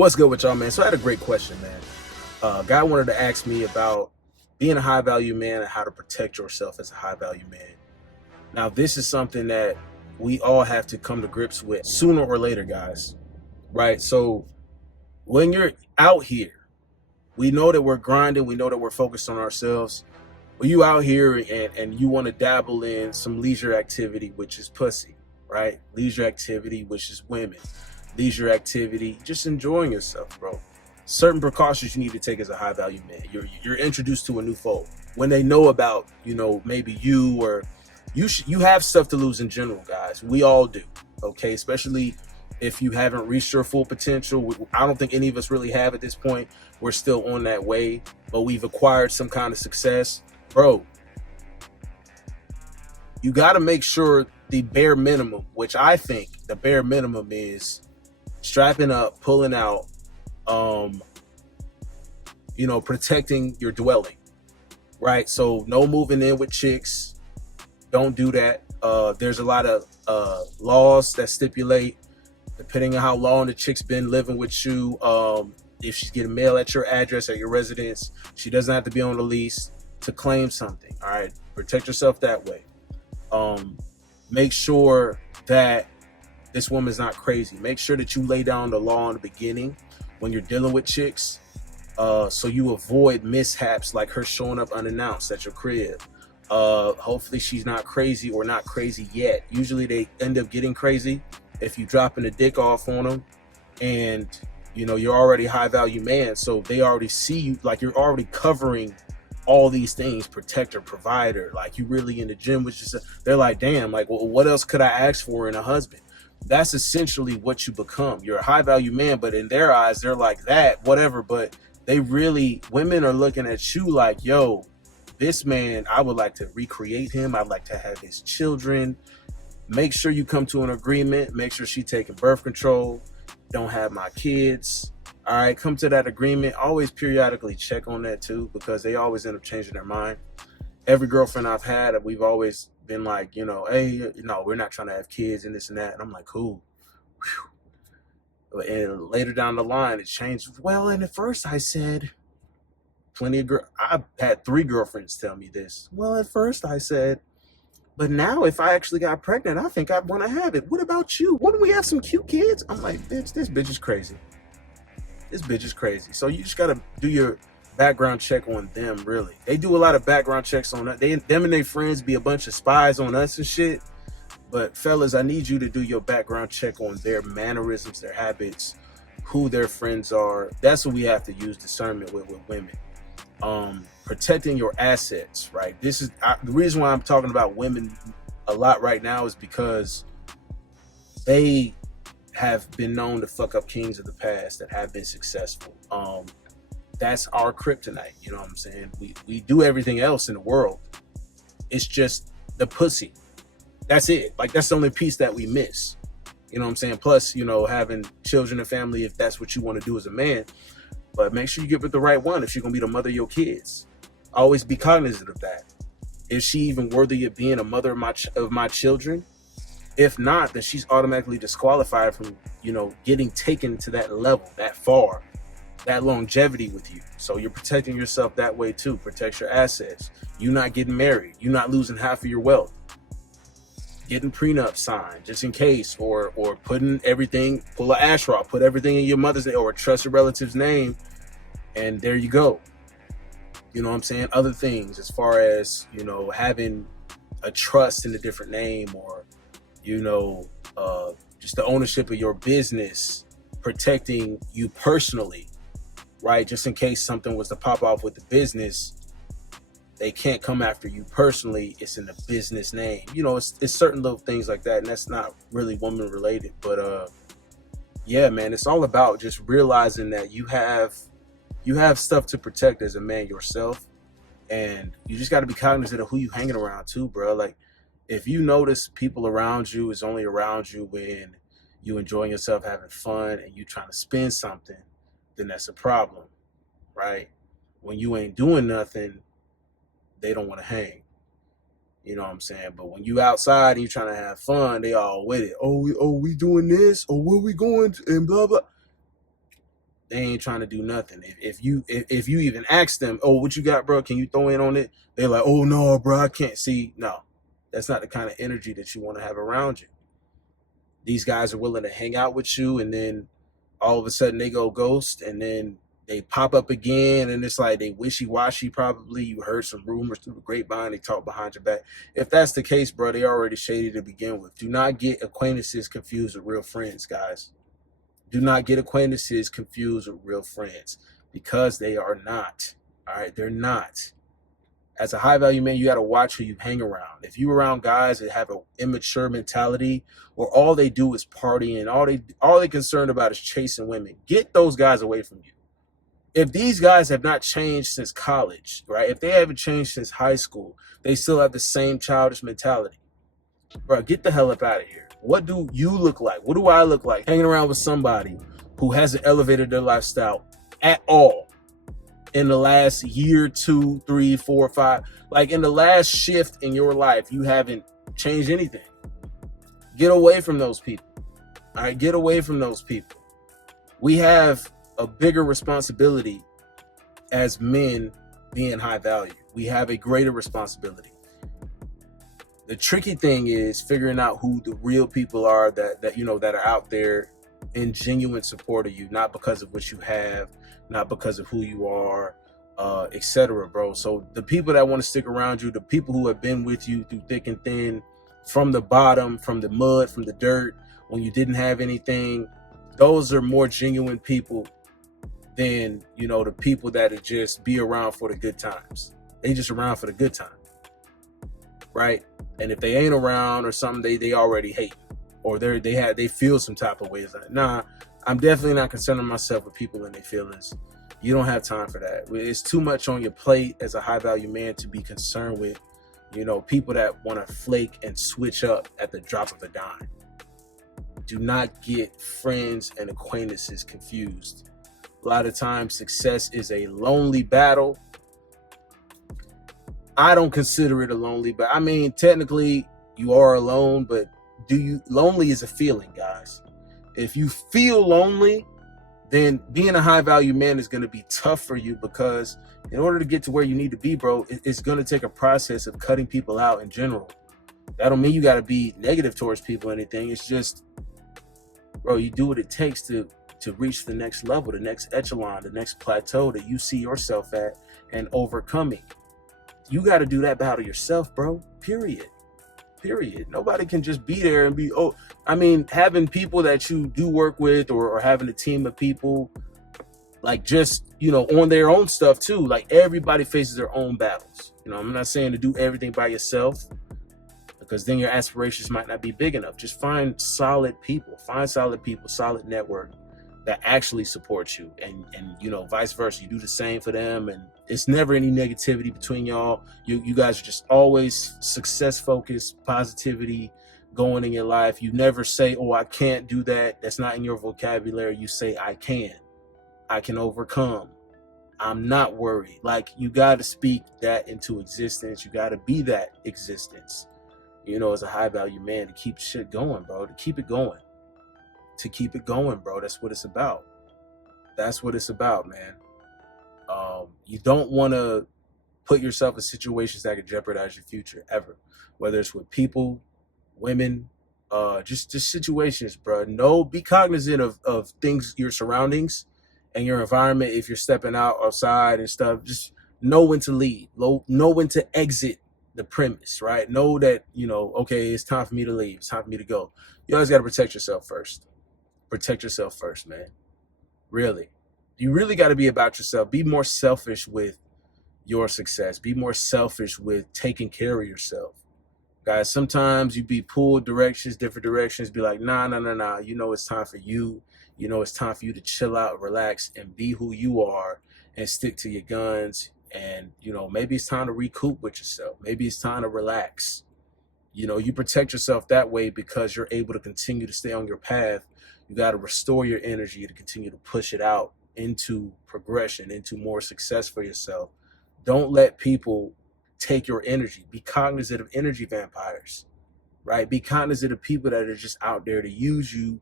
What's good with y'all, man? So I had a great question, man. Guy wanted to ask me about being a high value man and how to protect yourself as a high value man. Now, this is something that we all have to come to grips with sooner or later, guys. Right? So when you're out here, we know that we're grinding, we know that we're focused on ourselves. When you out here and you want to dabble in some leisure activity, which is pussy, right? Leisure activity, which is women. Leisure activity, just enjoying yourself, bro. Certain precautions you need to take as a high value man. You're introduced to a new foe. When they know about, maybe you or you have stuff to lose in general, guys. We all do, okay? Especially if you haven't reached your full potential. I don't think any of us really have at this point. We're still on that way, but we've acquired some kind of success. Bro, you got to make sure the bare minimum, which I think the bare minimum is strapping up, pulling out, protecting your dwelling, right? So no moving in with chicks. Don't do that. There's a lot of laws that stipulate, depending on how long the chick's been living with you, if she's getting mail at your address, at your residence, she doesn't have to be on the lease to claim something. All right, protect yourself that way. Make sure that this woman's not crazy. Make sure that you lay down the law in the beginning when you're dealing with chicks, so you avoid mishaps like her showing up unannounced at your crib. Hopefully she's not crazy or not crazy yet. Usually they end up getting crazy if you dropping a dick off on them, and you're already high value man, so they already see you, like you're already covering all these things: protector, provider, like you really in the gym, which is they're like, damn, like, well, what else could I ask for in a husband? That's essentially what you become. You're a high value man, but in their eyes, they're like that, whatever. But women are looking at you like, yo, this man, I would like to recreate him. I'd like to have his children. Make sure you come to an agreement. Make sure she's taking birth control. Don't have my kids. All right, come to that agreement. Always periodically check on that too, because they always end up changing their mind. Every girlfriend I've had, we've always been like, hey, no, we're not trying to have kids and this and that. And I'm like, cool. Whew. And later down the line, it changed. Well, and at first I said, I've had 3 girlfriends tell me this. Well, at first I said, but now if I actually got pregnant, I think I'd want to have it. What about you? Wouldn't we have some cute kids? I'm like, bitch, this bitch is crazy. This bitch is crazy. So you just got to do your background check on them, really. They do a lot of background checks on us. Them and their friends be a bunch of spies on us and shit. But fellas, I need you to do your background check on their mannerisms, their habits, who their friends are. That's what we have to use discernment with women. Protecting your assets, right? This is the reason why I'm talking about women a lot right now, is because they have been known to fuck up kings of the past that have been successful. That's our kryptonite, you know what I'm saying? We do everything else in the world. It's just the pussy. That's it. Like, that's the only piece that we miss. You know what I'm saying? Plus, having children and family, if that's what you want to do as a man. But make sure you get with the right one if she's going to be the mother of your kids. Always be cognizant of that. Is she even worthy of being a mother of my children? If not, then she's automatically disqualified from, getting taken to that level, that far, that longevity with you. So you're protecting yourself that way too. Protect your assets. You not getting married. You not losing half of your wealth. Getting prenup signed just in case, or putting everything, pull an Asherah, put everything in your mother's name or a trusted relative's name, and there you go. You know what I'm saying? Other things as far as, having a trust in a different name, or, just the ownership of your business, protecting you personally, right? Just in case something was to pop off with the business, they can't come after you personally. It's in the business name. It's certain little things like that, and that's not really woman related. But yeah, man, it's all about just realizing that you have stuff to protect as a man yourself, and you just got to be cognizant of who you hanging around too, bro. Like, if you notice people around you is only around you when you enjoying yourself, having fun, and you trying to spend something, then that's a problem, right? When you ain't doing nothing, they don't want to hang. You know what I'm saying? But when you outside and you trying to have fun, they all with it. We doing this, or where we going, and blah blah. they ain't trying to do nothing. If you even ask them, oh, what you got, bro? Can you throw in on it? They're like, oh no, bro, I can't. See, no, that's not the kind of energy that you want to have around you. These guys are willing to hang out with you, and then all of a sudden they go ghost, and then they pop up again, and it's like they wishy-washy. Probably you heard some rumors through the grapevine, they talk behind your back. If that's the case, bro, they already shady to begin with. Do not get acquaintances confused with real friends, guys. Do not get acquaintances confused with real friends, because they are not. All right, they're not. As a high value man, you got to watch who you hang around. If you around guys that have an immature mentality, or all they do is party and all they concerned about is chasing women, get those guys away from you. If these guys have not changed since college, right? If they haven't changed since high school, they still have the same childish mentality. Bro, get the hell up out of here. What do you look like? What do I look like hanging around with somebody who hasn't elevated their lifestyle at all in the last year, 2, 3, 4, 5? Like in the last shift in your life, you haven't changed anything. Get away from those people. All right, get away from those people. We have a bigger responsibility as men being high value. We have a greater responsibility. The tricky thing is figuring out who the real people are that you know that are out there in genuine support of you, not because of what you have, not because of who you are, etc., bro. So the people that want to stick around you, the people who have been with you through thick and thin, from the bottom, from the mud, from the dirt, when you didn't have anything, those are more genuine people than, you know, the people that just be around for the good times. They just around for the good time, right? And if they ain't around or something, they already hate, or they feel some type of ways. Nah, I'm definitely not concerning myself with people and their feelings. You don't have time for that. It's too much on your plate as a high value man to be concerned with, you know, people that want to flake and switch up at the drop of a dime. Do not get friends and acquaintances confused. A lot of times success is a lonely battle. I don't consider it a lonely, but I mean, technically you are alone, but lonely is a feeling, guys. If you feel lonely, then being a high value man is going to be tough for you, because in order to get to where you need to be, bro, it's going to take a process of cutting people out in general. That don't mean you got to be negative towards people or anything. It's just, bro, you do what it takes to reach the next level, the next echelon, the next plateau that you see yourself at and overcoming. You got to do that battle yourself, bro. Period. Nobody can just be there and be, oh, I mean, having people that you do work with, or having a team of people, like, just, you know, on their own stuff too. Like, everybody faces their own battles. You know, I'm not saying to do everything by yourself, because then your aspirations might not be big enough. Just find solid people, solid network that actually supports you, and you know, vice versa. You do the same for them, and it's never any negativity between y'all. You guys are just always success focused, positivity going in your life. You never say, oh, I can't do that. That's not in your vocabulary. You say, I can overcome. I'm not worried. Like, you got to speak that into existence. You got to be that existence, you know, as a high value man, to keep shit going, bro, to keep it going, bro. That's what it's about. That's what it's about, man. You don't want to put yourself in situations that could jeopardize your future ever, whether it's with people, women, just situations, bro. Be cognizant of things, your surroundings and your environment. If you're stepping outside and stuff, just know when to leave, know when to exit the premise, right? Know that, you know, okay, it's time for me to leave, it's time for me to go. You always got to protect yourself first. Protect yourself first, man. Really. You really got to be about yourself. Be more selfish with your success. Be more selfish with taking care of yourself. Guys, sometimes you be pulled different directions, be like, nah. You know, it's time for you. You know, it's time for you to chill out, relax, and be who you are, and stick to your guns. And, you know, maybe it's time to recoup with yourself. Maybe it's time to relax. You know, you protect yourself that way because you're able to continue to stay on your path. You got to restore your energy to continue to push it out into progression, into more success for yourself. Don't let people take your energy. Be cognizant of energy vampires, right? Be cognizant of people that are just out there to use you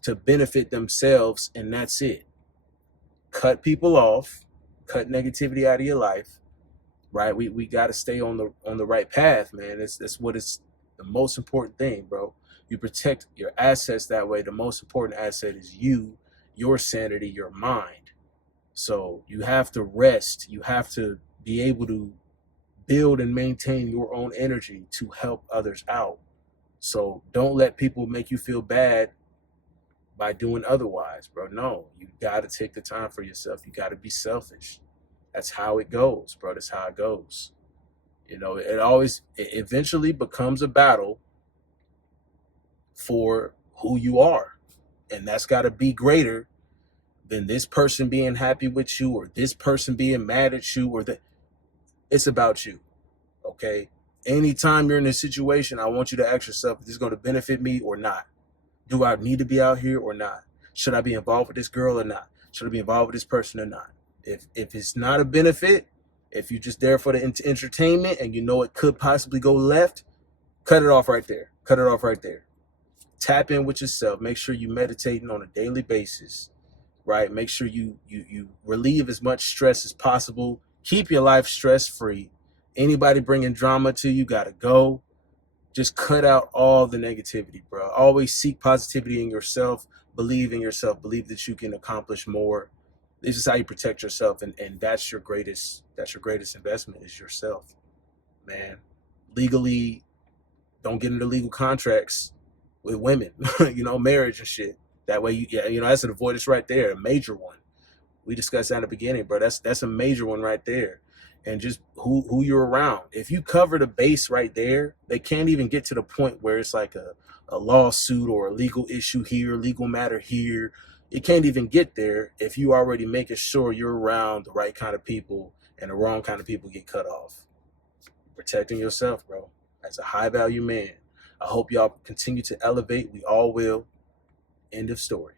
to benefit themselves, and that's it. cut people off, cut negativity out of your life, right? We got to stay on the right path, man. That's what is the most important thing, bro. You protect your assets that way. The most important asset is you, your sanity, your mind. So you have to rest. You have to be able to build and maintain your own energy to help others out. So don't let people make you feel bad by doing otherwise, bro. No, you got to take the time for yourself. You got to be selfish. That's how it goes, bro. That's how it goes. You know, it eventually becomes a battle for who you are. And that's got to be greater than this person being happy with you or this person being mad at you or that. It's about you. Okay. Anytime you're in a situation, I want you to ask yourself, is this going to benefit me or not? Do I need to be out here or not? Should I be involved with this girl or not? Should I be involved with this person or not? If it's not a benefit, if you're just there for the entertainment and you know it could possibly go left, cut it off right there. Cut it off right there. Tap in with yourself. Make sure you meditating on a daily basis, right? Make sure you relieve as much stress as possible. Keep your life stress free. Anybody bringing drama to you, gotta go. Just cut out all the negativity, bro. Always seek positivity in yourself. Believe in yourself. Believe that you can accomplish more. This is how you protect yourself, and that's your greatest investment is yourself, man. Legally, don't get into legal contracts with women, you know, marriage and shit. That way, that's an avoidance right there, a major one. We discussed that in the beginning, bro. That's a major one right there. And just who you're around. If you cover the base right there, they can't even get to the point where it's like a lawsuit or a legal issue here, legal matter here. It can't even get there if you already making sure you're around the right kind of people and the wrong kind of people get cut off. Protecting yourself, bro. As a high value man. I hope y'all continue to elevate. We all will. End of story.